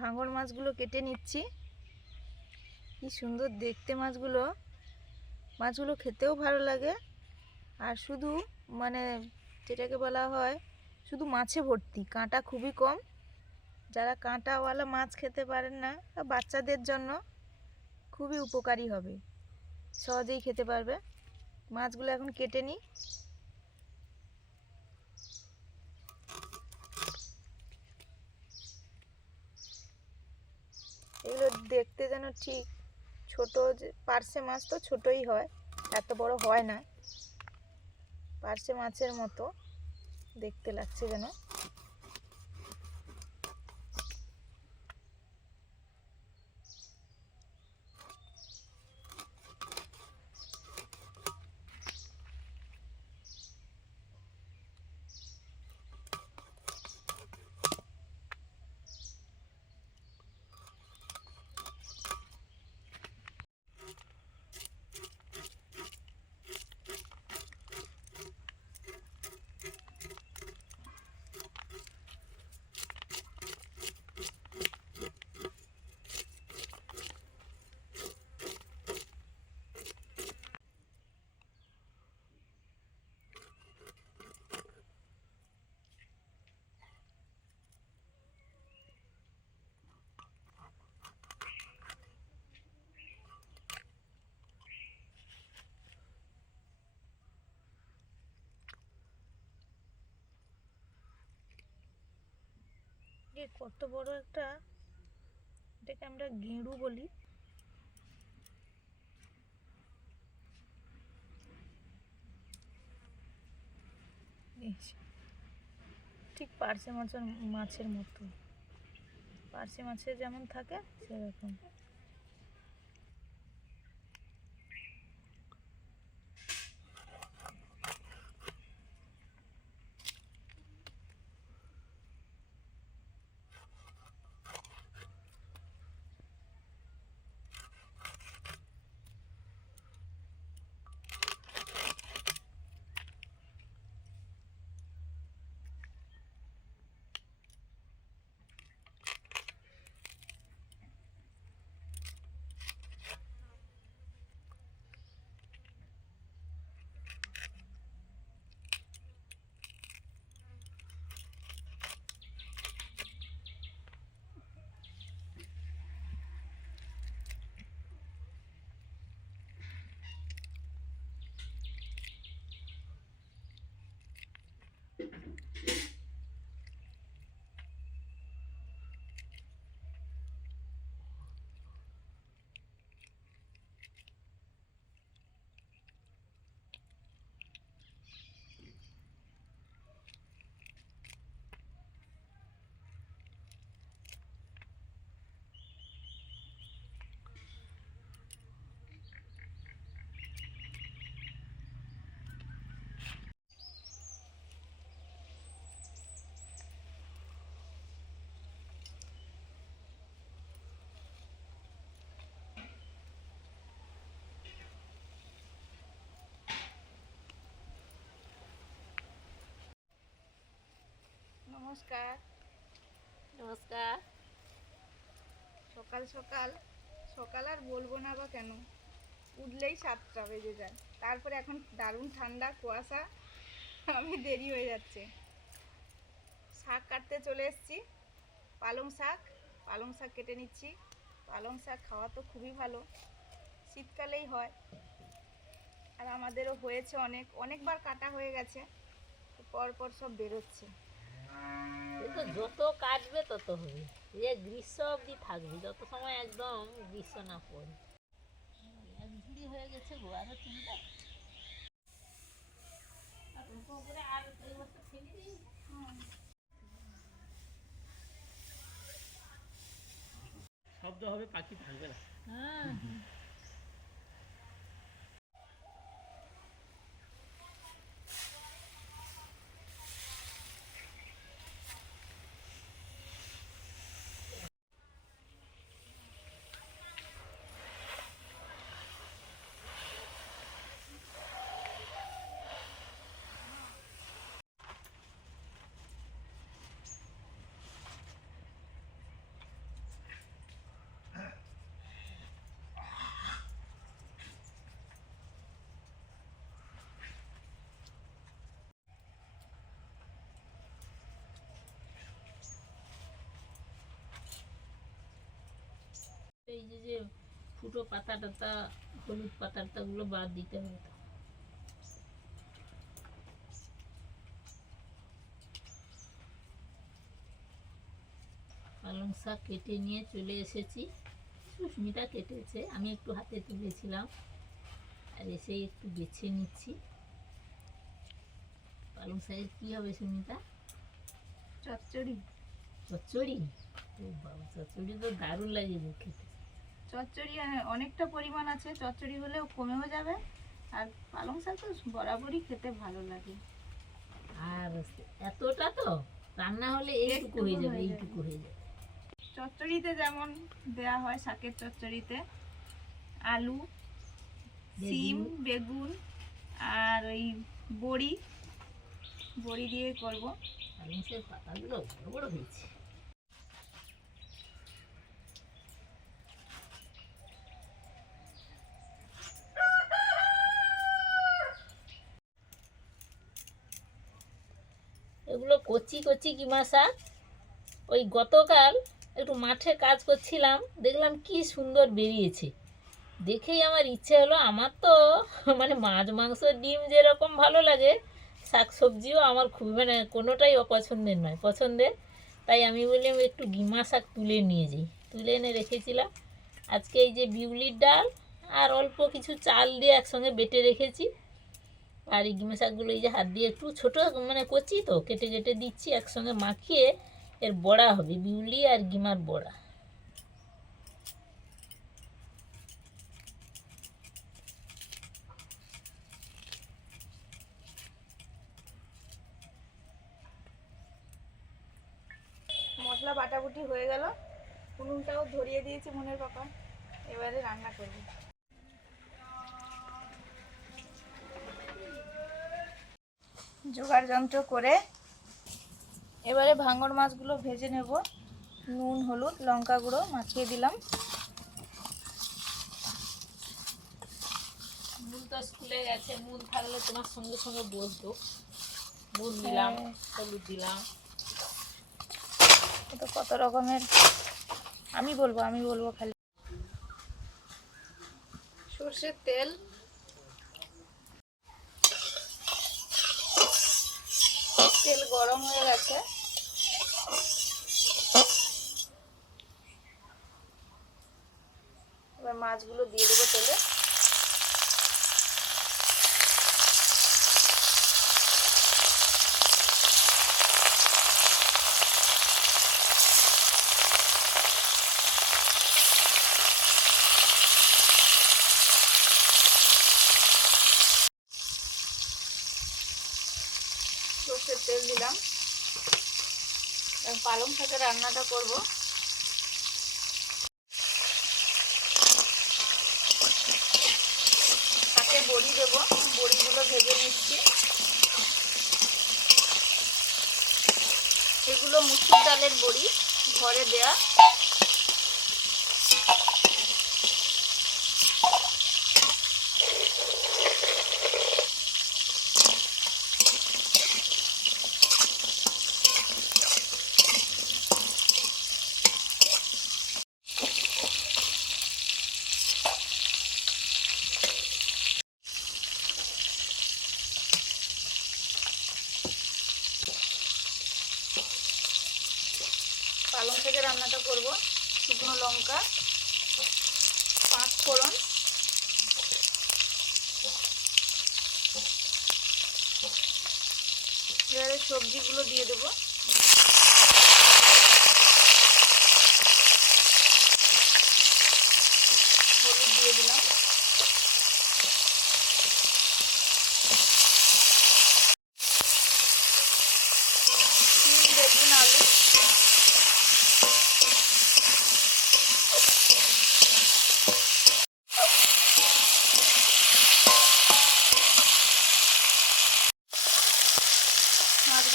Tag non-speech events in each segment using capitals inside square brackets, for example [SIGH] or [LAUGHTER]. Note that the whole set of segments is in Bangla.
ভাঙর মাছগুলো কেটে নিচ্ছি। কি সুন্দর দেখতে মাছগুলো। মাছগুলো খেতেও ভালো লাগে। আর শুধু মানে যেটাকে বলা হয় শুধু মাছে ভর্তি, কাঁটা খুবই কম। যারা কাঁটাওয়ালা মাছ খেতে পারেন না বাচ্চাদের জন্য খুবই উপকারী হবে। সহজেই খেতে পারবে। মাছগুলো এখন কেটে নিই এগুলো দেখতে যেন ঠিক ছোট পার্শে মাছ তো ছোটই হয়, এত বড় হয় না। পার্শে মাছের মতো দেখতে লাগছে যেন। এ কত বড় একটা, এটাকে আমরা গেঁড়ু বলি। ঠিক পার্সে মাছের মাছের মতো। পার্সে মাছের যেমন থাকে, সেরকম। নমস্কার। নমস্কার। সকাল সকাল সকাল আর বলব না বা কেন? উঠলেই সাতটা বেজে যায়। তারপরে এখন দারুণ ঠান্ডা কুয়াশা আমি দেরি হয়ে যাচ্ছে। শাক কাটতে চলে এসেছি। পালং শাক পালং শাক কেটে নিচ্ছি। পালং শাক খাওয়া তো খুবই ভালো। শীতকালেই হয়। আর আমাদেরও হয়েছে অনেক। অনেকবার কাটা হয়ে গেছে। পর পর সব বেরোচ্ছে। যত কাটবে তত হবে। এ গ্রীষ্ম অবধি থাকবে যত সময় একদম গ্রীষ্ম না পড়ে। এক ঝুড়ি হয়ে গেছে গো আরও তিনটা। আর অল্প করে আর এই বছর ফেলে দিই। শব্দ হবে পাখি থাকবে না। হ্যাঁ। যে ফুটো পাতা টাতা হলুদ পাতা টাতাগুলো বাদ দিতে হবে। পালং শাক কেটে নিয়ে চলে এসেছি। সুস্মিতা কেটেছে আমি একটু হাতে তুলেছিলাম। আর এসে একটু বেছে নিচ্ছি। পালং শাকের কী হবে সুমিতা চচ্চড়ি। চচ্চড়ি? ও বাবা চচ্চড়ি তো দারুণ লাগে খেতে। চচ্চড়ি অনেকটা পরিমাণ আছে। চচ্চড়ি হলেও কমেও যাবে। আর পালং শাক তো বরাবরই খেতে ভালো লাগে। আর এতটা তো রান্না হলে এইটুকু হয়ে যাবে এইটুকু হয়ে যাবে। চচ্চড়িতে যেমন দেয়া হয় শাকের চচ্চড়িতে আলু সিম বেগুন। আর ওই বড়ি বড়ি দিয়ে করব। পালং পাতাগুলো বড় বড় হয়েছে এগুলো কচি কচি কিমা শাক ওই গতকাল একটু মাঠে কাজ করছিলাম, দেখলাম কি সুন্দর বেরিয়েছে। দেখেই আমার ইচ্ছে হলো, আমার তো [LAUGHS] মানে মাছ, মাংস, ডিম যেরকম ভালো লাগে, শাক সবজিও আমার খুব মানে কোনোটাই অপছন্দের নয়, পছন্দের। তাই আমি বললাম, একটু গিমা শাক তুলে নিয়ে যাই। তুলে এনে রেখেছিলাম। আজকে এই যে বিউলির ডাল আর অল্প কিছু চাল দিয়ে একসঙ্গে বেটে রেখেছি। আর এই গিমা শাকগুলো এই যে হাত দিয়ে একটু ছোট মানে কচি তো, কেটে কেটে দিচ্ছি, একসঙ্গে মাখিয়ে এর বড়া হবে, বিউলি আর গিমার বড়া। মশলা বাটাবুটি হয়ে গেল, উনুনটাও ধরিয়ে দিয়েছি মনের পাপা, এবারে রান্না করব। জোগাড় যন্ত্র করে এবারে ভাঙর মাছগুলো ভেজে নেব। নুন হলুদ লঙ্কা গুঁড়ো মাখিয়ে দিলাম। মূল তো স্কুলে গেছে মূল থাকলে তোমার সঙ্গে দিলাম হ্যাঁ। হলুদ দিলাম। তো কত রকমের আমি বলব আমি বলব খালি। সর্ষের তেল গরম হয়ে গেছে এবার মাছগুলো দিয়ে দেবো তেলে সর্ষের তেল দিলাম এবার পালং শাকের রান্নাটা করব। তাকে বড়ি দেবো বড়িগুলো ভেজে নিচ্ছি। এগুলো মুসুর ডালের বড়ি ঘরে দেয়া। পালং থেকে রান্নাটা করব। শুকনো লঙ্কা পাঁচ ফোড়ন। এবারে সবজিগুলো দিয়ে দেবো।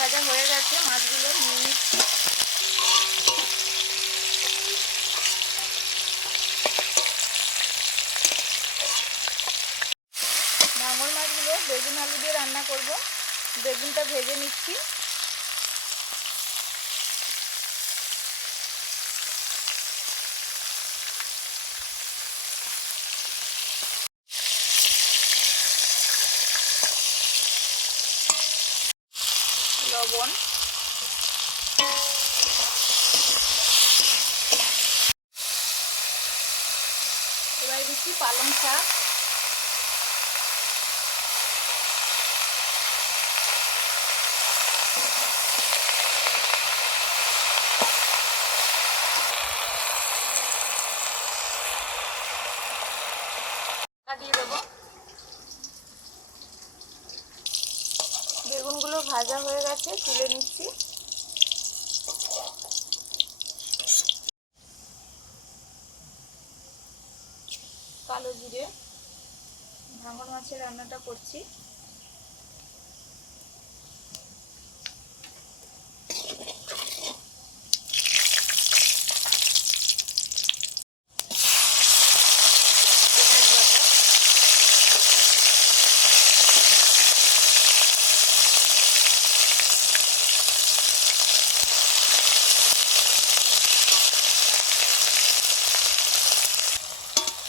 ভাজা হয়ে গেছে মাছগুলো নিয়ে নিচ্ছি নাঙল মাছগুলো বেগুন আলু দিয়ে রান্না করব। বেগুনটা ভেজে নিচ্ছি। দিচ্ছি পালং শাক ঢাকা দিয়ে দেবো বেগুনগুলো ভাজা হয়ে গেছে তুলে নিচ্ছি কালো জিরে ভাঙন মাছের রান্নাটা করছি পেঁয়াজ বাটা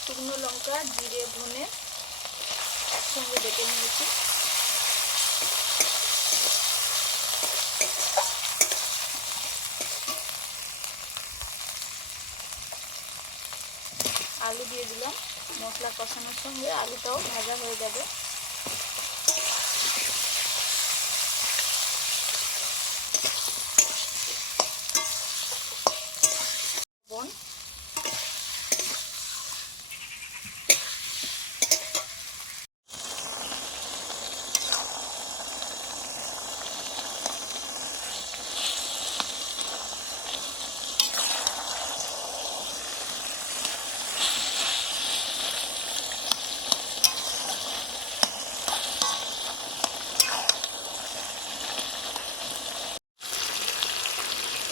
শুকনো লঙ্কা জিরে ধনে একসঙ্গে বেটে নিয়েছি আলু দিয়ে দিলাম মশলা কষানোর সঙ্গে আলুটাও ভাজা হয়ে যাবে বোন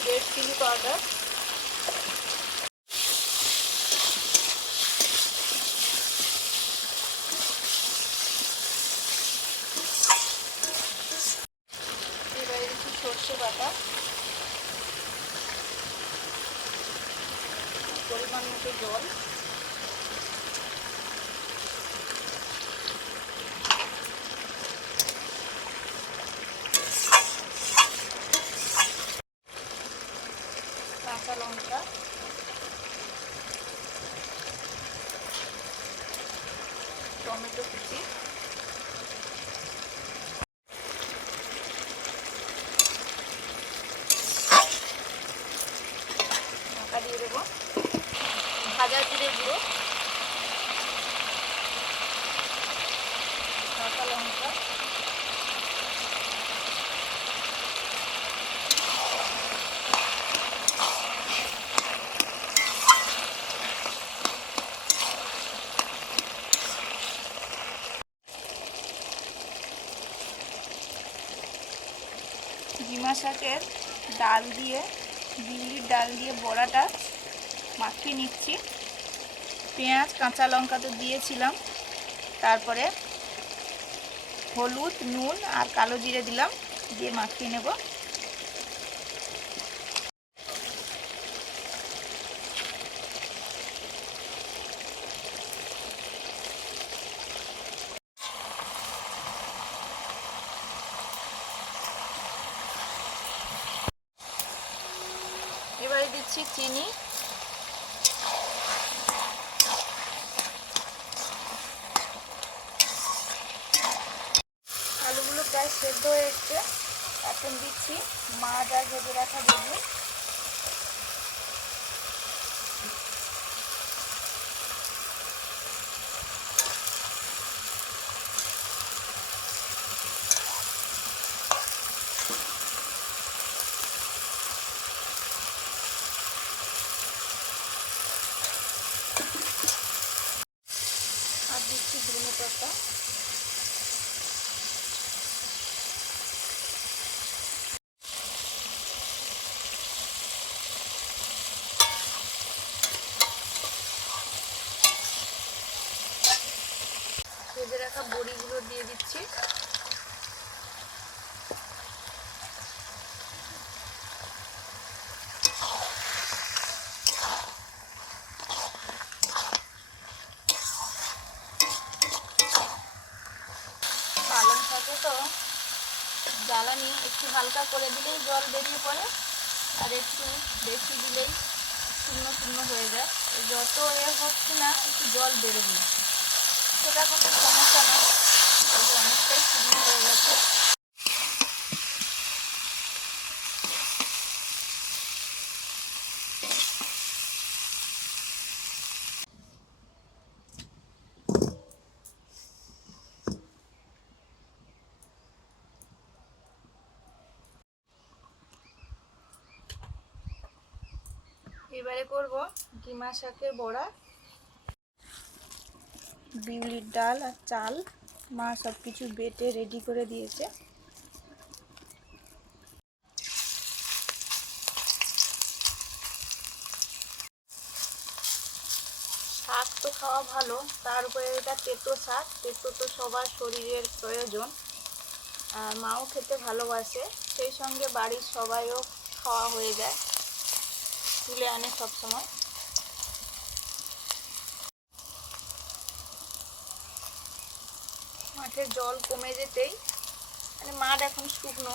রেড চিলি পাউডার এবারে দিচ্ছি সর্ষে বাটা পরিমাণ মতো জল কাঁচা লঙ্কা টমেটো কুচি ঢাকা দিয়ে দেবো ভাজা জিরে গুঁড়ো কাঁচা লঙ্কা, ডিমা শাকের ডাল দিয়ে, বিউলির ডাল দিয়ে বড়াটা মাখিয়ে নিচ্ছি। পেঁয়াজ, কাঁচা লঙ্কা তো দিয়েছিলাম। তারপরে হলুদ, নুন আর কালো জিরে দিলাম, দিয়ে মাখিয়ে নেব। এবারে দিচ্ছি চিনি আলুগুলো প্রায় সেদ্ধ হয়ে এসছে এখন দিচ্ছি আর ভেজে রাখা বেগুন আর দিচ্ছি ধনে পাতা ভেজে রাখা বড়িগুলো দিয়ে দিচ্ছি পালং শাকে তো জ্বালানি একটু হালকা করে দিলেই জল বেরিয়ে পড়ে। আর একটু বেশি দিলেই শূন্য শূন্য হয়ে যায়। যত এ হচ্ছে না, একটু জল বেরোবে। সেটা কোনো সমস্যা না এই অনেকটাই শূন্য হয়ে গেছে। এবারে করব ডিমা শাকের বড়া, বিউলির ডাল আর চাল। মা সব কিছু বেটে রেডি করে দিয়েছে। শাক তো খাওয়া ভালো, তার উপরে এটা তেতো শাক। তেতো তো সবার শরীরের প্রয়োজন। আর মাও খেতে ভালোবাসে, সেই সঙ্গে বাড়ির সবাইও খাওয়া হয়ে যায়। তুলে আনে সব সময় মাঠের জল কমে যেতেই মানে মাঠ এখন শুকনো,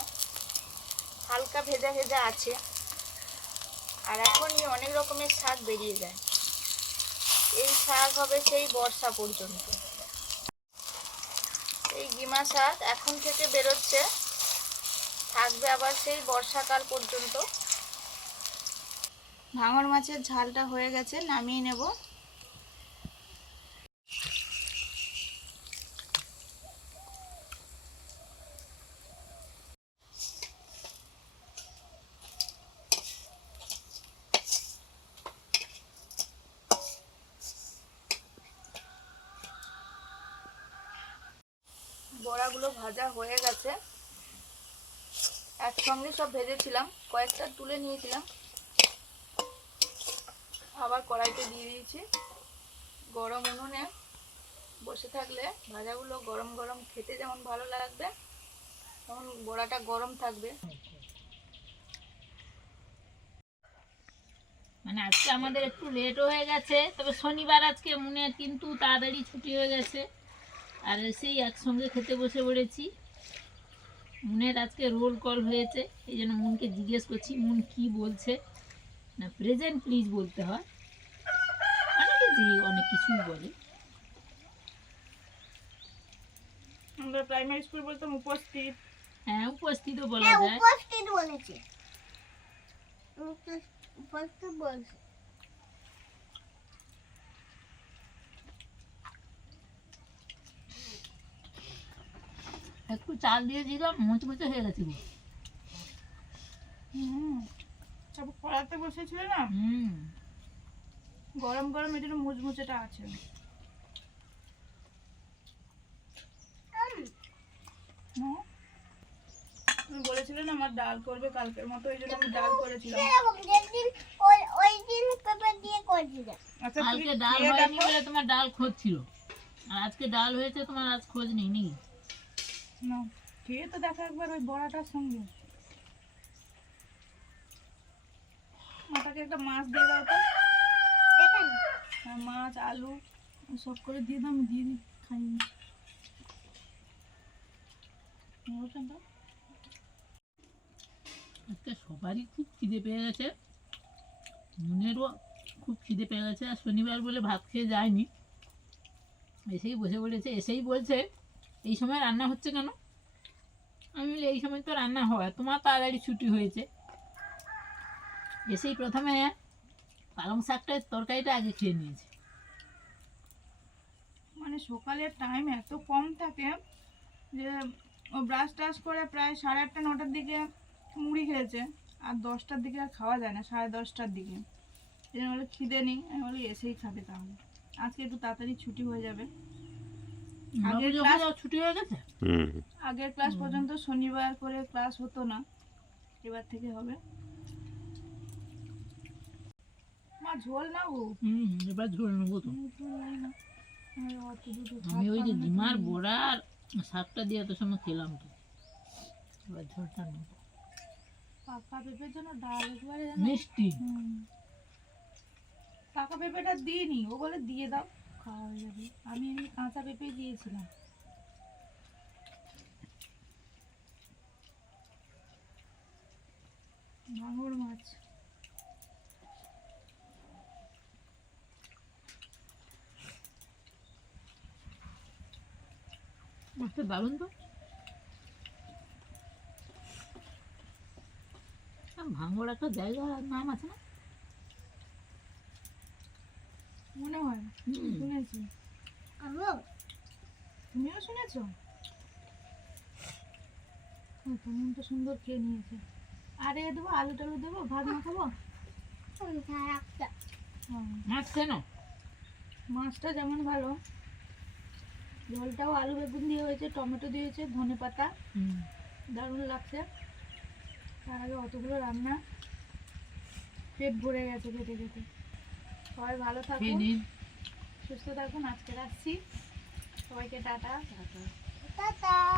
হালকা ভেজা ভেজা আছে, আর এখনই অনেক রকমের শাক বেরিয়ে যায়। এই শাক হবে সেই বর্ষা পর্যন্ত। এই গিমা শাক এখন থেকে বেরোচ্ছে, থাকবে আবার সেই বর্ষাকাল পর্যন্ত। ভাঙর মাছের ঝালটা হয়ে গেছে, নামিয়ে নেব। বড়াগুলো ভাজা হয়ে গেছে। একসঙ্গে সব ভেজেছিলাম, কয়েকটা তুলে নিয়েছিলাম। আবার কড়াইতে দিয়ে দিয়েছি। গরম উনুনে বসে থাকলে ভাজাগুলো গরম গরম খেতে যেমন ভালো লাগবে তখন বড়াটা গরম থাকবে। মানে আজকে আমাদের একটু লেটও হয়ে গেছে, তবে শনিবার আজকে মনে কিন্তু তাড়াতাড়ি ছুটি হয়ে গেছে। আর সেই একসঙ্গে খেতে বসে পড়েছি। মুনের আজকে রোল কল হয়েছে, এই জন্য মুনকে জিজ্ঞেস করছি, মুন কি বলছে? না প্রেজেন্ট প্লিজ বলতে হয়। অনেকে যে অনেক কিছুই বলে। আমরা প্রাইমারি স্কুল বলতাম উপস্থিত। হ্যাঁ উপস্থিতও বলা যায়। উপস্থিত বলেছে। উপস্থিত বলছে। একটু চাল দিয়ে দিলাম মুচমুচে হয়ে গেছে। হুম। তারপর কড়াতে বসেছিল না? গরম গরম মুচমুচেটা আছে। তুমি বলেছিলে না আমার ডাল করবে কালকের মতো এই জন্য আমি ডাল করেছিলাম। ওই ওই দিন পেপার দিয়ে করেছিল। আচ্ছা কালকে ডাল হয়নি বলে তোমার ডাল খোঁজ ছিল। আর আজকে ডাল হয়েছে তোমার আজ খোঁজ নেই নাকি না খেয়ে তো দেখো একবার ওই বড়াটার সঙ্গে। মাথাকে একটা মাছ দিয়ে দাও তো। এখানে। হ্যাঁ, মাছ আলু সব করে দিয়ে দাও আমি দিয়ে দিই আজকে সবারই খুব খিদে পেয়ে গেছে। মনেরও খুব খিদে পেয়ে গেছে আর শনিবার বলে ভাত খেয়ে যায়নি। এসেই বসে পড়েছে এসেই বলছে এই সময় রান্না হচ্ছে কেন? আমি বলি এই সময় তো রান্না হয় তোমার তাড়াতাড়ি ছুটি হয়েছে। এসেই প্রথমে পালং শাকটা তরকারিটা আগে খেয়ে নিয়েছে। মানে সকালের টাইম এত কম থাকে যে ও ব্রাশ টাশ করে প্রায় সাড়ে আটটা নটার দিকে মুড়ি খেয়েছে আর দশটার দিকে আর খাওয়া যায় না সাড়ে দশটার দিকে। এই জন্য বলে খিদে নেই আমি বলি এসেই খাবে তাহলে। আজকে একটু তাড়াতাড়ি ছুটি হয়ে যাবে। আগের ছুটি হয়ে গেছে? আগের ক্লাস পর্যন্ত শনিবার করে ক্লাস হতো না এবার থেকে হবে। মা ঝোল না হুম এবার ঝোল নেব তো। আমি ঝোল নাই না। আমি অত দুটো ভাত আমি ওই যে ডিমার বড়া আর শাকটা দিয়ে এত সময় খেলাম তো। এবার ঝোলটা নেব। পাকা পেঁপের জন্য ডাল একবারে মিষ্টি। পাকা পেঁপেটা দিইনি ও বলে দিয়ে দাও খাওয়া হয়ে যাবে। আমি এমনি কাঁচা পেঁপে দিয়েছিলাম। মাছ। মাছটা দারুণ তো। ভাঙড় একটা জায়গা নাম আছে না? মনে হয় শুনেছি। আমিও তুমিও শুনেছো? তুমি তো সুন্দর খেয়ে নিয়েছে। আর এ দেবো আলু টালু দেবো ভাত একটা হুম। মাছ কেন? মাছটা যেমন ভালো। ঝোলটাও আলু বেগুন দিয়ে হয়েছে টমেটো দিয়েছে ধনে পাতা। দারুণ লাগছে। তার আগে অতগুলো রান্না। পেট ভরে গেছে খেতে খেতে। সবাই ভালো থাকুন সুস্থ থাকুন। আজকে রাখছি। সবাইকে টাটা টাটা। টাটা।